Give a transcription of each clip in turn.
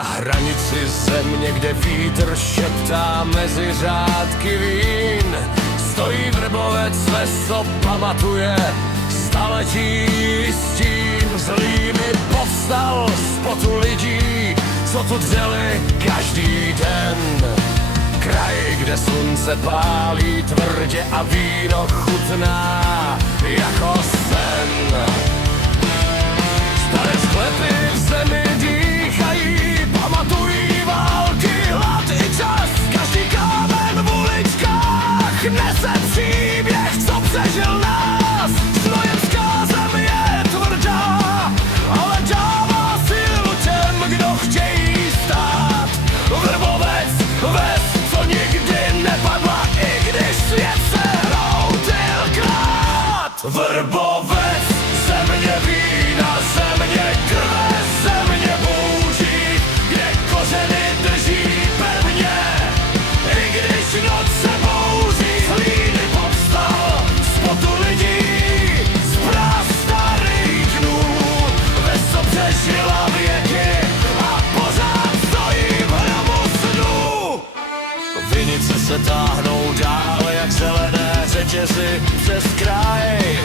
Na hranici země, kde vítr šeptá mezi řádky vín, stojí vrbovec, co pamatuje staletí stín. Zlý mi povstal z potu lidí, co tu dřeli každý den. Kraj, kde slunce pálí tvrdě a víno chutná jako sen. Staré sklepy v zemi dýchají, pamatují války, hlad i čas. Každý kámen v uličkách nese příběh, co přežil nás. Znojemská zem je tvrdá, ale dává sílu těm, kdo chtějí stát. Vrbovec, ves, co nikdy nepadla, i když svět se hroutil krát. Vrbovec, země vína, země krve, země bouří, kde kořeny drží pevně, i když noc se bouří. Z hlíny povstal, z potu lidí, z práv starých dnů, ves, co přežila věky a pořád stojí v hrobu snů. Vinice se táhnou dále jak zelené řetězy přes kraj.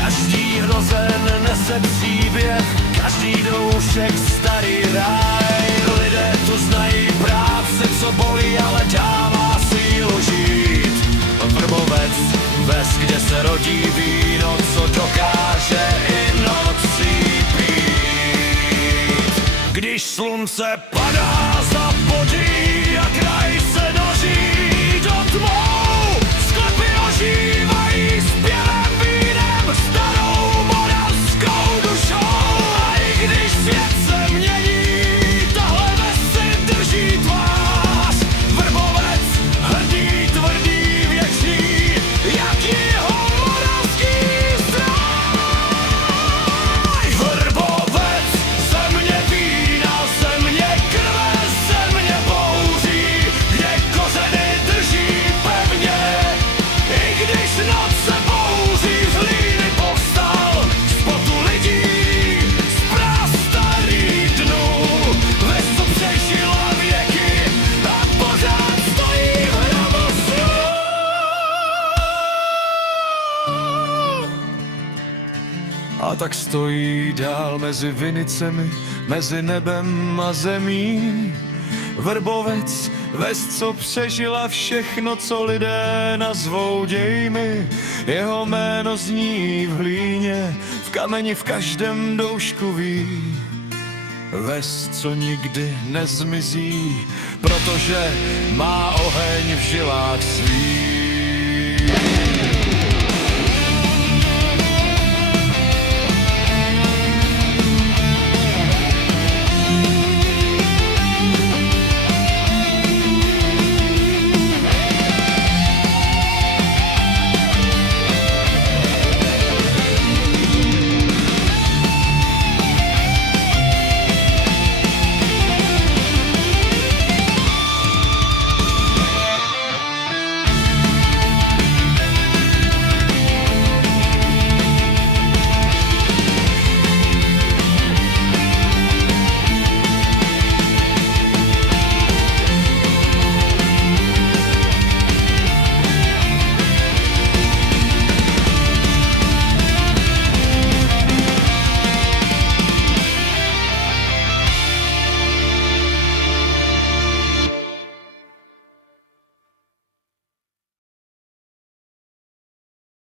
Každý hrozen nese příběh, každý doušek starý ráj. Lidé tu znají práci, co bolí, ale dává sílu žít. Vrbovec, ves, kde se rodí víno, co dokáže i nocí pít. Když slunce padá za bodí a kraj se noří do tmou, sklepy ožívají zpěvem, vínem, starou moravskou dušou. A i když svět se mění, tahle ves si drží tvář. Vrbovec, hrdý, tvrdý, věčný, jak jeho moravský stráj. Vrbovec, země vína, země krve, země bouří, kde kořeny drží pevně, i když noc se bouří. Z hlíny povstal, z potu lidí, z práv starých dnů, ves, co přežila věky a pořád stojí v hrobu snů. A tak stojí dál mezi vinicemi, mezi nebem a zemí. Vrbovec, ves, co přežila všechno, co lidé nazvou dějmi. Jeho jméno zní v hlíně, v kameni, v každém doušku ví. Ves, co nikdy nezmizí, protože má oheň v žilách svých.